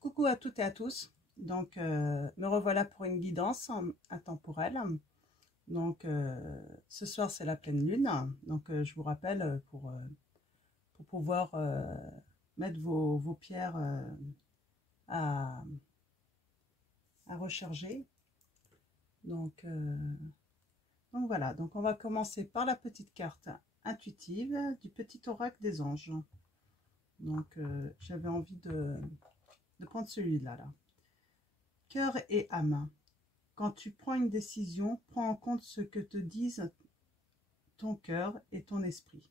Coucou à toutes et à tous. Donc, me revoilà pour une guidance intemporelle. Donc, ce soir, c'est la pleine lune. Donc, je vous rappelle pour pouvoir mettre vos pierres à, à recharger. Donc voilà. Donc, on va commencer par la petite carte intuitive du petit oracle des anges. Donc, j'avais envie de prendre celui-là, là. Cœur et âme. Quand tu prends une décision, prends en compte ce que te disent ton cœur et ton esprit.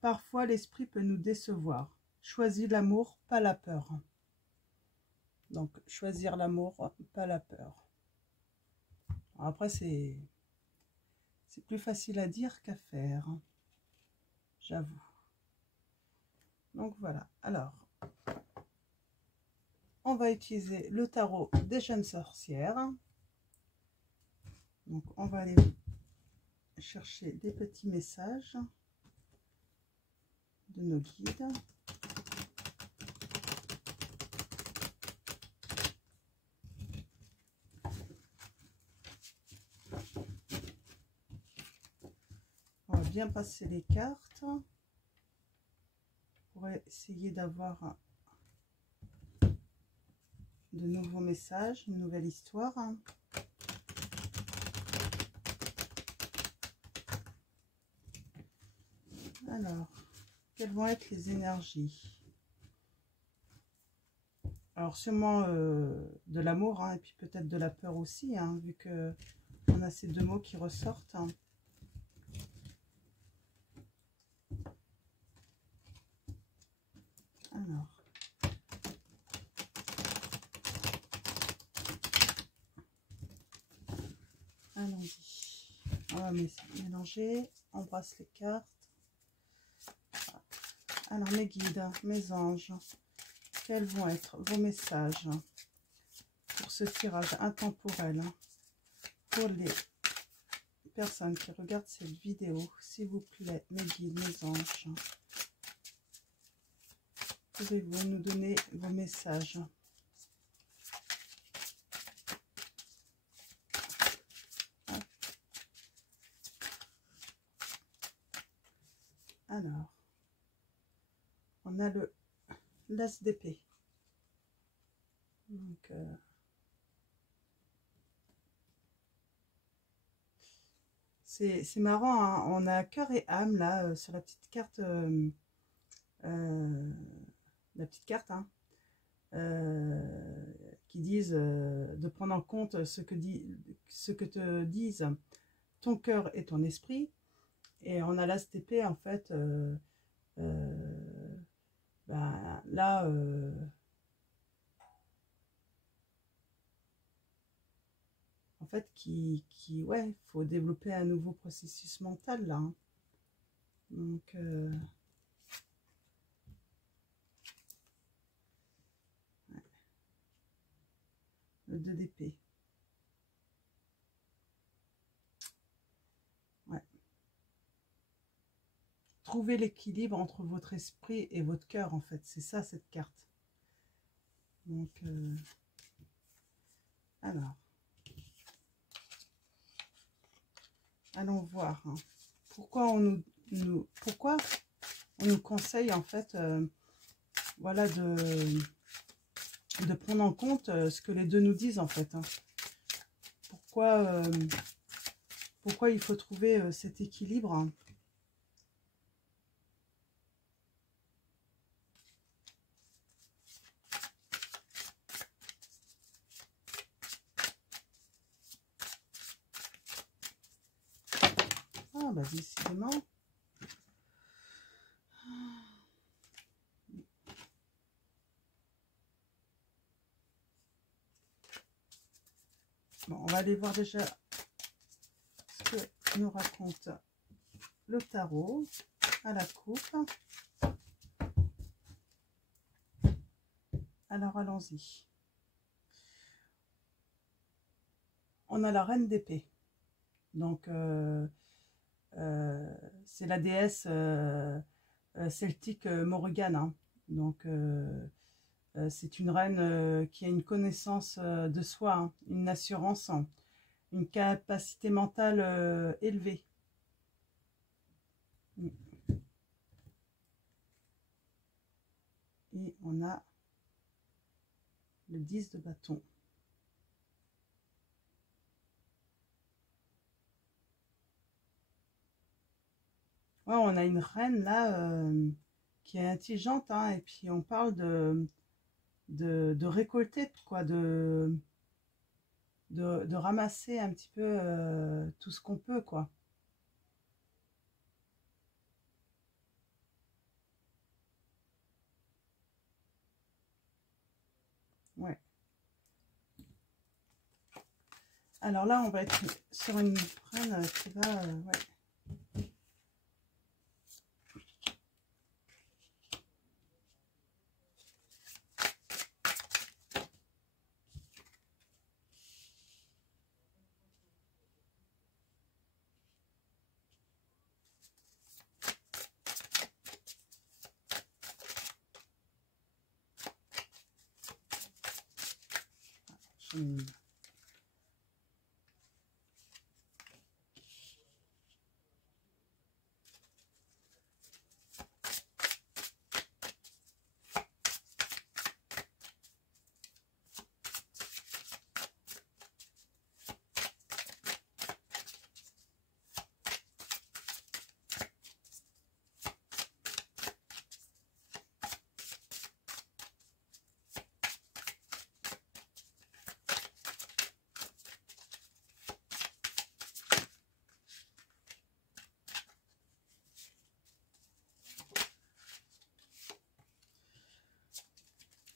Parfois, l'esprit peut nous décevoir. Choisis l'amour, pas la peur. Donc, choisir l'amour, pas la peur. Après, c'est plus facile à dire qu'à faire, j'avoue. Donc, voilà. Alors, on va utiliser le tarot des jeunes sorcières. Donc, on va aller chercher des petits messages de nos guides. On va bien passer les cartes pour essayer d'avoir de nouveaux messages, une nouvelle histoire. Alors, quelles vont être les énergies? Alors, sûrement de l'amour, et puis peut-être de la peur aussi, vu que on a ces deux mots qui ressortent. Alors, allons-y. On va mélanger, on brasse les cartes. Alors, mes guides, mes anges, quels vont être vos messages pour ce tirage intemporel pour les personnes qui regardent cette vidéo? S'il vous plaît, mes guides, mes anges, pouvez-vous nous donner vos messages? Alors, on a le l'as d'épée. Donc, c'est marrant, on a cœur et âme là sur la petite carte, qui disent de prendre en compte ce que te disent ton cœur et ton esprit. Et on a l'as d'épée en fait, là. En fait, ouais, faut développer un nouveau processus mental là. Donc, ouais. Le 2 d'épée. Ouais. Trouvez l'équilibre entre votre esprit et votre cœur, en fait. C'est ça, cette carte. Donc, alors. Allons voir. Pourquoi on nous conseille, en fait, voilà, de prendre en compte ce que les deux nous disent, en fait. Pourquoi il faut trouver cet équilibre? Ah, bah, décidément. Bon, on va aller voir déjà ce que nous raconte le tarot à la coupe. Alors, allons-y. On a la reine d'épée. Donc, c'est la déesse celtique Morrigan. Donc, C'est une reine qui a une connaissance de soi, hein, une assurance, hein, une capacité mentale élevée. Et on a le 10 de bâton. Ouais, on a une reine là qui est intelligente, hein, et puis on parle de récolter, quoi, de ramasser un petit peu tout ce qu'on peut, quoi. Ouais. Alors là, on va être sur une reine qui va... ouais.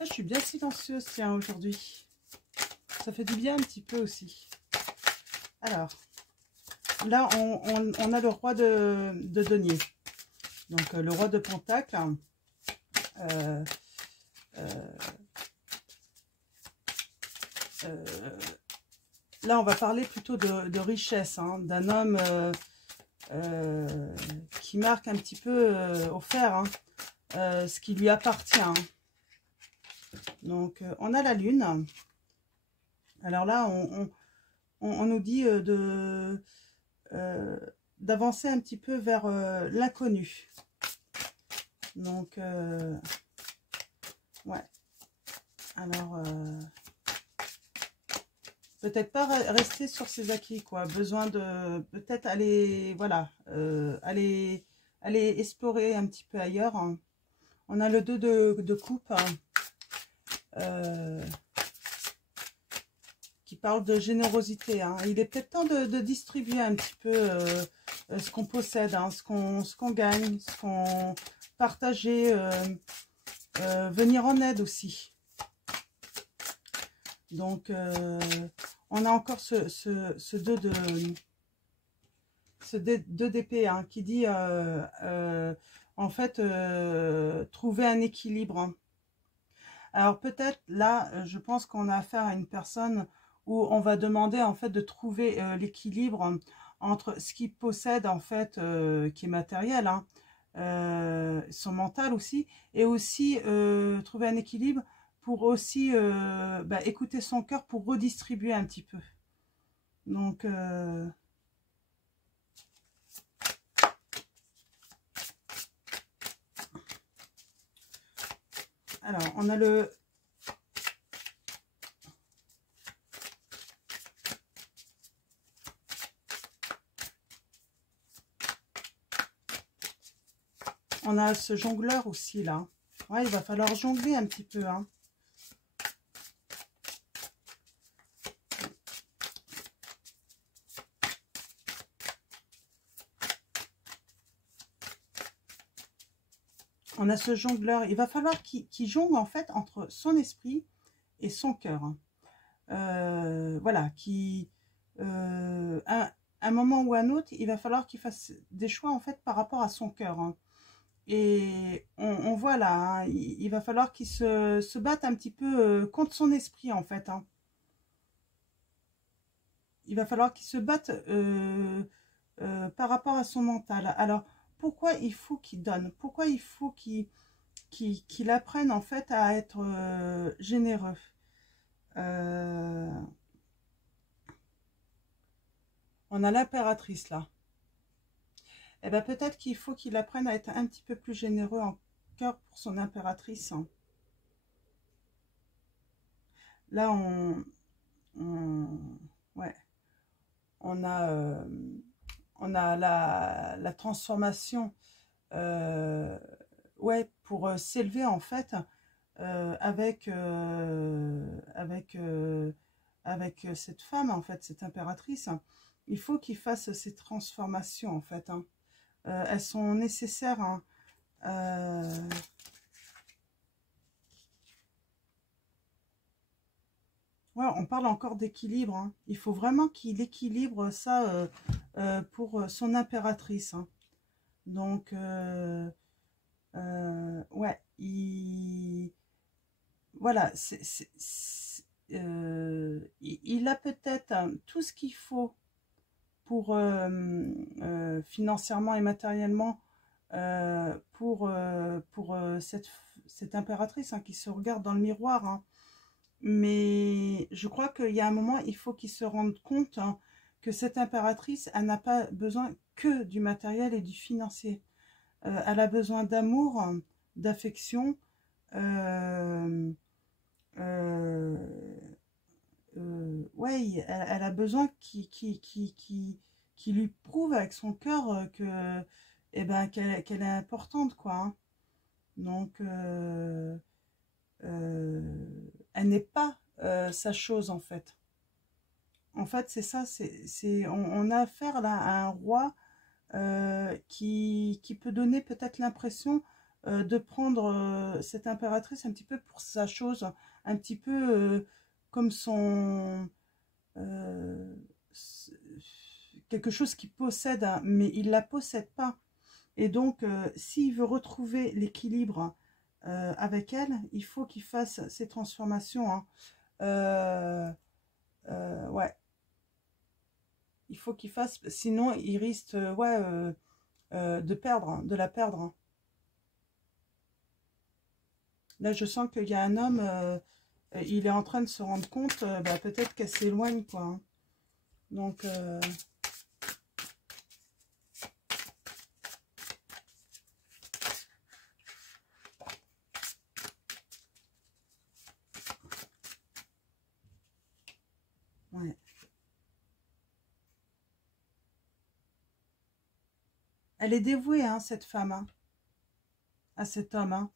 Je suis bien silencieuse, tiens, aujourd'hui. Ça fait du bien un petit peu aussi. Alors, là, on a le roi de denier. Donc, le roi de pentacle. Euh, là, on va parler plutôt de richesse, hein, d'un homme qui marque un petit peu au fer hein, ce qui lui appartient. Hein. Donc, on a la lune. Alors là, on nous dit d'avancer un petit peu vers l'inconnu. Donc, ouais. Alors, peut-être pas rester sur ses acquis, quoi. Besoin de peut-être aller, voilà, aller explorer un petit peu ailleurs. Hein. On a le 2 de coupe. Hein. Qui parle de générosité. Hein. Il est peut-être temps de distribuer un petit peu ce qu'on possède, hein, ce qu'on gagne, ce qu'on partager, venir en aide aussi. Donc, on a encore ce 2 de... Ce 2 d'épée hein, qui dit, en fait, trouver un équilibre. Hein. Alors, peut-être, là, je pense qu'on a affaire à une personne où on va demander en fait de trouver l'équilibre entre ce qu'il possède en fait qui est matériel, hein, son mental aussi, et aussi trouver un équilibre pour aussi écouter son cœur pour redistribuer un petit peu. Donc alors on a le ce jongleur aussi là. Ouais, il va falloir jongler un petit peu. Hein. On a ce jongleur. Il va falloir qu'il jongle en fait entre son esprit et son cœur. Hein. Voilà, un moment ou un autre, il va falloir qu'il fasse des choix en fait par rapport à son cœur. Hein. Et on voit là, hein, il va falloir qu'il se batte un petit peu contre son esprit en fait. Hein. Il va falloir qu'il se batte par rapport à son mental. Alors, pourquoi il faut qu'il donne? Pourquoi il faut qu'il qu'il apprenne en fait à être généreux. On a l'impératrice là. Et ben peut-être qu'il faut qu'il apprenne à être un petit peu plus généreux en cœur pour son impératrice, hein. Là, ouais, on on a la transformation, ouais, pour s'élever en fait avec cette femme en fait, cette impératrice. Il faut qu'il fasse ces transformations en fait, hein. Elles sont nécessaires, hein. Ouais, on parle encore d'équilibre, hein. Il faut vraiment qu'il équilibre ça pour son impératrice, hein. Donc, ouais, voilà, il a peut-être tout ce qu'il faut pour financièrement et matériellement pour cette impératrice, hein, qui se regarde dans le miroir, hein. Mais je crois qu'il y a un moment, il faut qu'il se rende compte, hein, que cette impératrice, elle n'a pas besoin que du matériel et du financier. Elle a besoin d'amour, d'affection, euh, euh, ouais, elle a besoin qui lui prouve avec son cœur que, eh ben, qu'elle est importante, quoi, hein. Donc, elle n'est pas sa chose, en fait. En fait, c'est ça, on a affaire là à un roi qui peut donner peut-être l'impression de prendre cette impératrice un petit peu pour sa chose, un petit peu comme son... euh, quelque chose qu'il possède, hein, mais il ne la possède pas. Et donc, s'il veut retrouver l'équilibre avec elle, il faut qu'il fasse ces transformations, hein. Ouais, il faut qu'il fasse, sinon il risque ouais, de perdre, hein, de la perdre, hein. Là, je sens qu'il y a un homme, il est en train de se rendre compte, bah, peut-être qu'elle s'éloigne, quoi, hein. Donc, ouais. Elle est dévouée, hein, cette femme, hein, à cet homme, hein.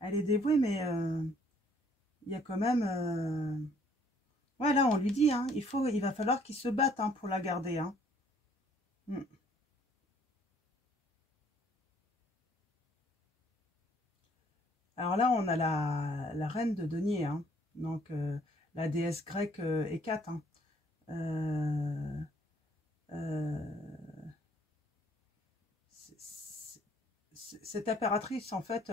Elle est dévouée, mais il y a quand même... ouais, là, on lui dit, hein, il va falloir qu'il se batte, hein, pour la garder, hein. Mm. Alors là, on a la reine de denier, hein. Donc, la déesse grecque Hécate, hein. Euh, euh, cette impératrice, en fait,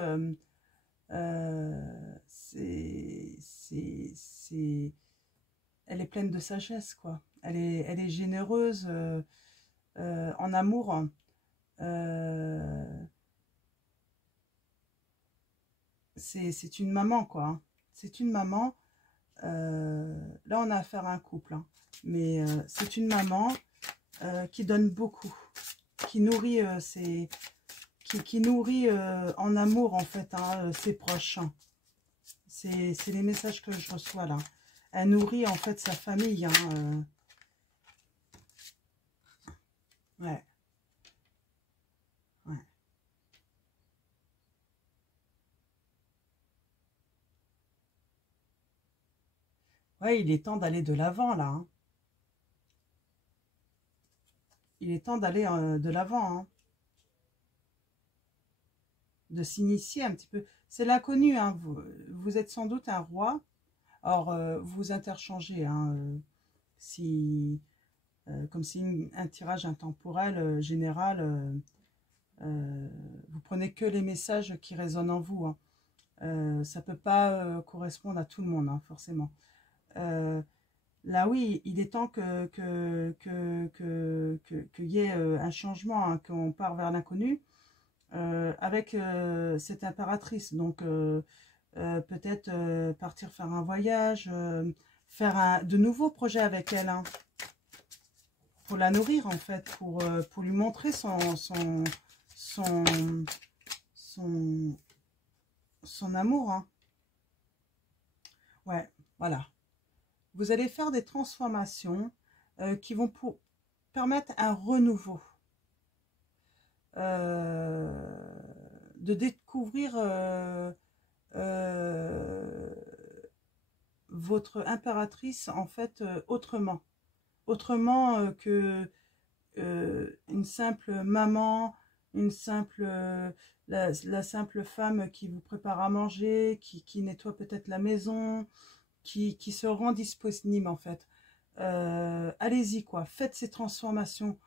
elle est pleine de sagesse, quoi. Elle est généreuse en amour. Euh, c'est une maman, quoi, hein. C'est une maman. Là, on a affaire à un couple, hein. Mais c'est une maman qui donne beaucoup, qui nourrit, qui nourrit en amour, en fait, hein, ses proches, hein. C'est les messages que je reçois, là. Elle nourrit, en fait, sa famille, hein, ouais, ouais. Ouais, il est temps d'aller de l'avant, là, hein. Il est temps d'aller de l'avant, hein, de s'initier un petit peu. C'est l'inconnu, hein. Vous êtes sans doute un roi. Or, vous interchangez, hein, si, comme si un tirage intemporel général, vous prenez que les messages qui résonnent en vous, hein. Ça peut pas correspondre à tout le monde, hein, forcément. Euh, Là, oui, il est temps qu'il y ait un changement, hein, qu'on part vers l'inconnu. avec cette impératrice. Donc, peut-être partir faire un voyage, faire de nouveaux projets avec elle, hein, pour la nourrir, en fait, pour lui montrer son amour, hein. Ouais, voilà. Vous allez faire des transformations qui vont permettre un renouveau. De découvrir votre impératrice, en fait, autrement. Autrement que une simple maman, une simple... la simple femme qui vous prépare à manger, qui nettoie peut-être la maison, qui se rend disponible, en fait. Allez-y, quoi. Faites ces transformations.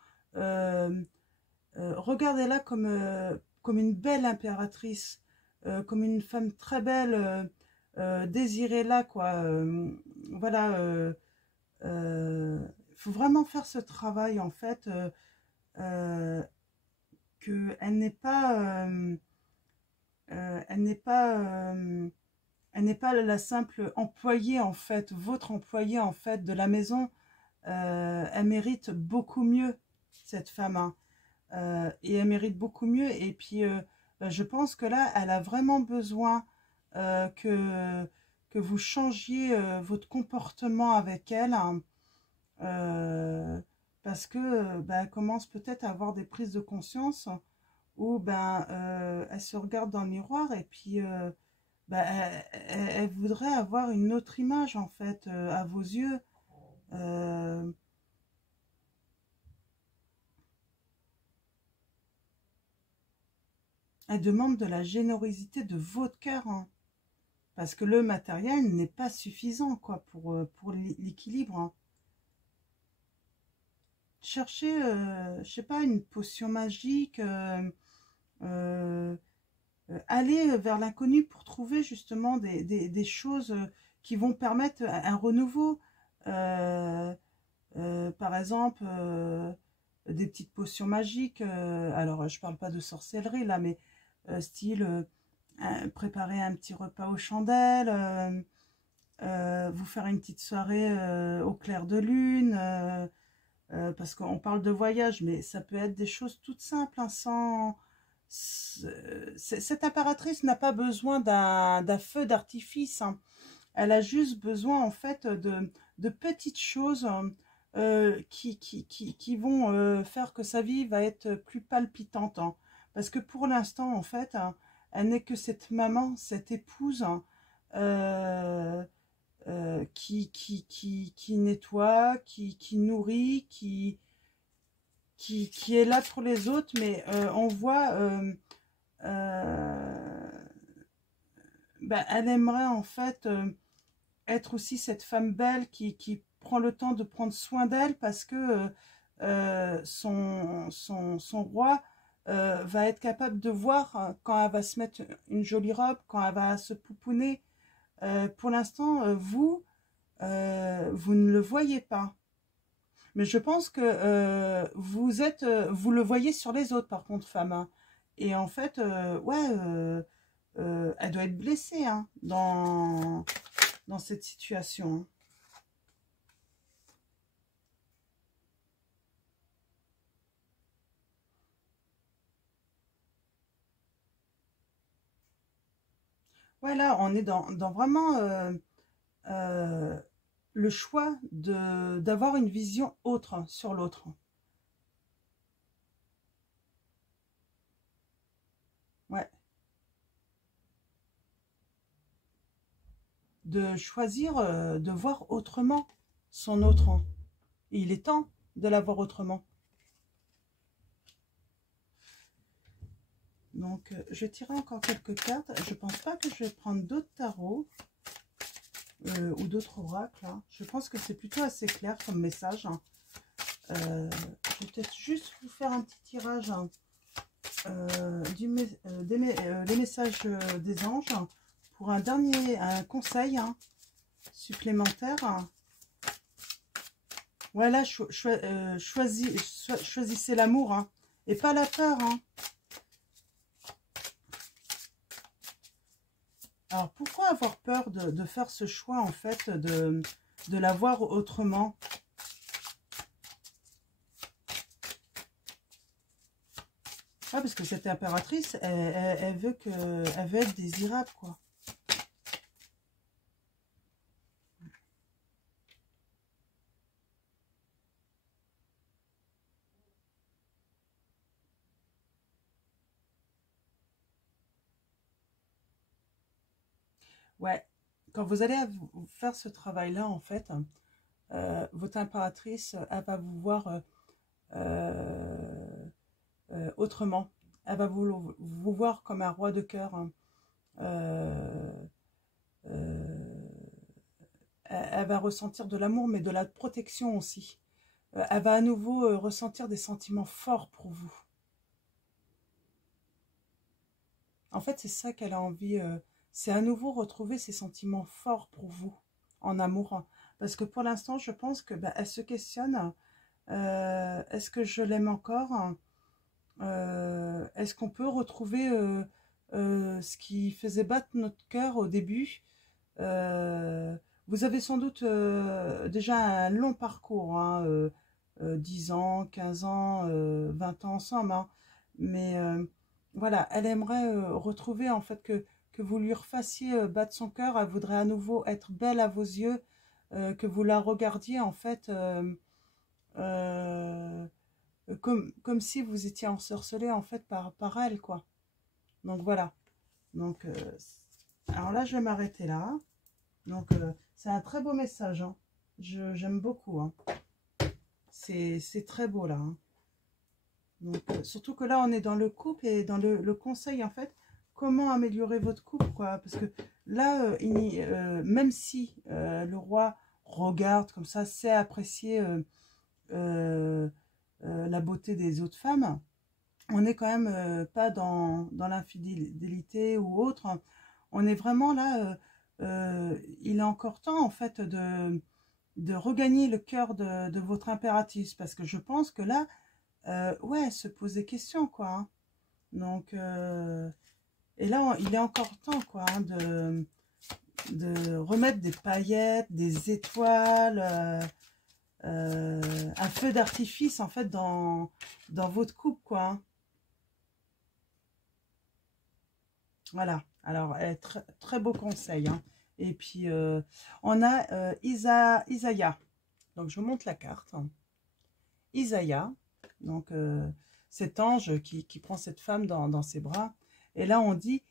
Regardez-la comme une belle impératrice, comme une femme très belle, désirez-la, quoi. Voilà. Faut vraiment faire ce travail, en fait, qu'elle n'est pas... elle n'est pas... elle n'est pas la simple employée, en fait, votre employée, en fait, de la maison. Elle mérite beaucoup mieux, cette femme, hein. Et elle mérite beaucoup mieux. Et puis, je pense que là, elle a vraiment besoin que vous changiez votre comportement avec elle, hein, parce que elle commence peut-être à avoir des prises de conscience où elle se regarde dans le miroir et puis elle voudrait avoir une autre image, en fait, à vos yeux. Euh, Elle demande de la générosité de votre cœur, hein, parce que le matériel n'est pas suffisant, quoi, pour l'équilibre, hein. Cherchez, je sais pas, une potion magique, euh, allez vers l'inconnu pour trouver justement des choses qui vont permettre un renouveau. Euh, Par exemple, des petites potions magiques. Alors, je parle pas de sorcellerie là, mais style préparer un petit repas aux chandelles, vous faire une petite soirée au clair de lune, parce qu'on parle de voyage, mais ça peut être des choses toutes simples, hein, sans... Cette impératrice n'a pas besoin d'un feu d'artifice, hein. Elle a juste besoin, en fait, de petites choses qui vont faire que sa vie va être plus palpitante, hein. Parce que pour l'instant, en fait, hein, elle n'est que cette maman, cette épouse, hein, euh, qui nettoie, qui nourrit, qui est là pour les autres, mais on voit, euh, elle aimerait, en fait, être aussi cette femme belle qui prend le temps de prendre soin d'elle, parce que son roi va être capable de voir quand elle va se mettre une jolie robe, quand elle va se pouponner. Pour l'instant, vous ne le voyez pas. Mais je pense que vous le voyez sur les autres, par contre, femme, hein. Et en fait, ouais, elle doit être blessée, hein, dans cette situation, hein. Ouais, là, on est dans vraiment euh, le choix d'avoir une vision autre sur l'autre. Ouais, de choisir de voir autrement son autre. Et il est temps de la voir autrement. Donc, je vais tirer encore quelques cartes. Je pense pas que je vais prendre d'autres tarots ou d'autres oracles, hein. Je pense que c'est plutôt assez clair comme message, hein. Je vais peut-être juste vous faire un petit tirage, hein, les messages des anges pour un conseil, hein, supplémentaire. Voilà, choisissez l'amour, hein, et pas la peur, hein. Alors, pourquoi avoir peur de faire ce choix, en fait, de la voir autrement? Ah, parce que cette impératrice, elle veut être désirable, quoi. Ouais, quand vous allez faire ce travail-là, en fait, votre impératrice, elle va vous voir autrement. Elle va vous voir comme un roi de cœur, hein. Euh, euh, elle va ressentir de l'amour, mais de la protection aussi. Elle va à nouveau ressentir des sentiments forts pour vous. En fait, c'est ça qu'elle a envie, c'est à nouveau retrouver ces sentiments forts pour vous, en amour. Parce que pour l'instant, je pense que elle se questionne, est-ce que je l'aime encore? Est-ce qu'on peut retrouver ce qui faisait battre notre cœur au début? Vous avez sans doute déjà un long parcours, hein, 10 ans, 15 ans, 20 ans ensemble, hein. Mais voilà, elle aimerait retrouver en fait que vous lui refassiez battre son cœur. Elle voudrait à nouveau être belle à vos yeux, que vous la regardiez en fait euh, comme si vous étiez ensorcelé en fait par elle, quoi. Donc voilà. Donc, alors là, je vais m'arrêter là. Donc, c'est un très beau message, hein. J'aime beaucoup, hein. C'est très beau, là, hein. Donc, surtout que là, on est dans le couple et dans le conseil, en fait, comment améliorer votre couple, quoi. Parce que là, même si le roi regarde comme ça, sait apprécier euh, la beauté des autres femmes, on n'est quand même pas dans l'infidélité ou autre, hein. On est vraiment là, il est encore temps, en fait, de regagner le cœur de votre impératrice, parce que je pense que là, ouais, se pose des questions, quoi, hein. Donc, et là, il est encore temps, quoi, hein, de remettre des paillettes, des étoiles, un feu d'artifice, en fait, dans votre couple, quoi, hein. Voilà. Alors, très, très beau conseil, hein. Et puis, on a Isaiah. Donc, je vous montre la carte. Isaiah, donc cet ange qui prend cette femme dans ses bras. Et là, on dit,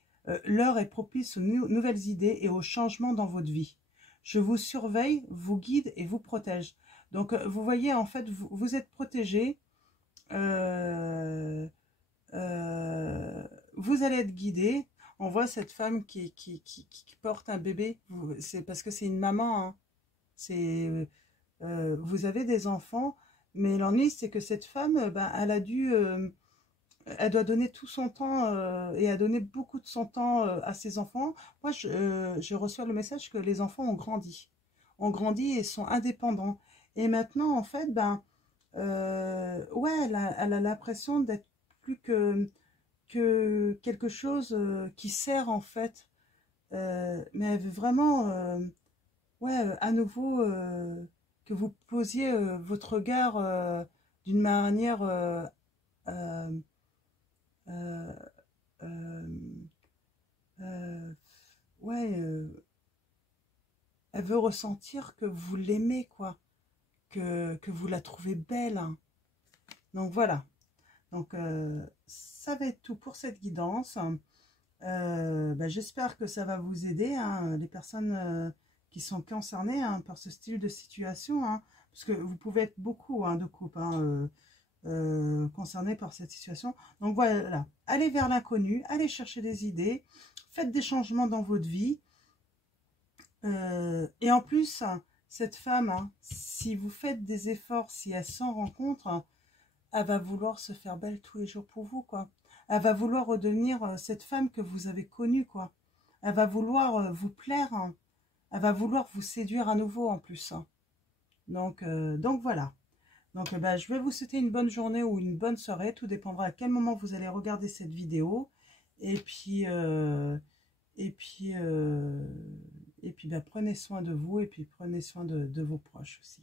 l'heure est propice aux nouvelles idées et aux changements dans votre vie. Je vous surveille, vous guide et vous protège. Donc, vous voyez, en fait, vous êtes protégé. Euh, vous allez être guidé. On voit cette femme qui porte un bébé. C'est parce que c'est une maman, hein. C'est vous avez des enfants, mais l'ennui, c'est que cette femme, elle doit donner tout son temps et a donné beaucoup de son temps à ses enfants. Moi, je reçois le message que les enfants ont grandi et sont indépendants. Et maintenant, en fait, ouais, elle a l'impression d'être plus que quelque chose qui sert en fait. Mais elle veut vraiment ouais, à nouveau, que vous posiez votre regard d'une manière, euh, euh, euh, euh, ouais, elle veut ressentir que vous l'aimez, quoi, que vous la trouvez belle, hein. Donc voilà. Donc ça va être tout pour cette guidance. J'espère que ça va vous aider, hein, les personnes qui sont concernées, hein, par ce style de situation, hein, parce que vous pouvez être beaucoup, hein, de couples, hein, concernés par cette situation. Donc voilà, allez vers l'inconnu, allez chercher des idées, faites des changements dans votre vie. Et en plus, cette femme, hein, si vous faites des efforts, si elle s'en rend compte, hein, elle va vouloir se faire belle tous les jours pour vous, quoi. Elle va vouloir redevenir cette femme que vous avez connue, quoi. Elle va vouloir vous plaire, hein. Elle va vouloir vous séduire à nouveau en plus, hein. Donc voilà. Donc je vais vous souhaiter une bonne journée ou une bonne soirée. Tout dépendra à quel moment vous allez regarder cette vidéo. Et puis, puis, ben, prenez soin de vous et puis prenez soin de vos proches aussi.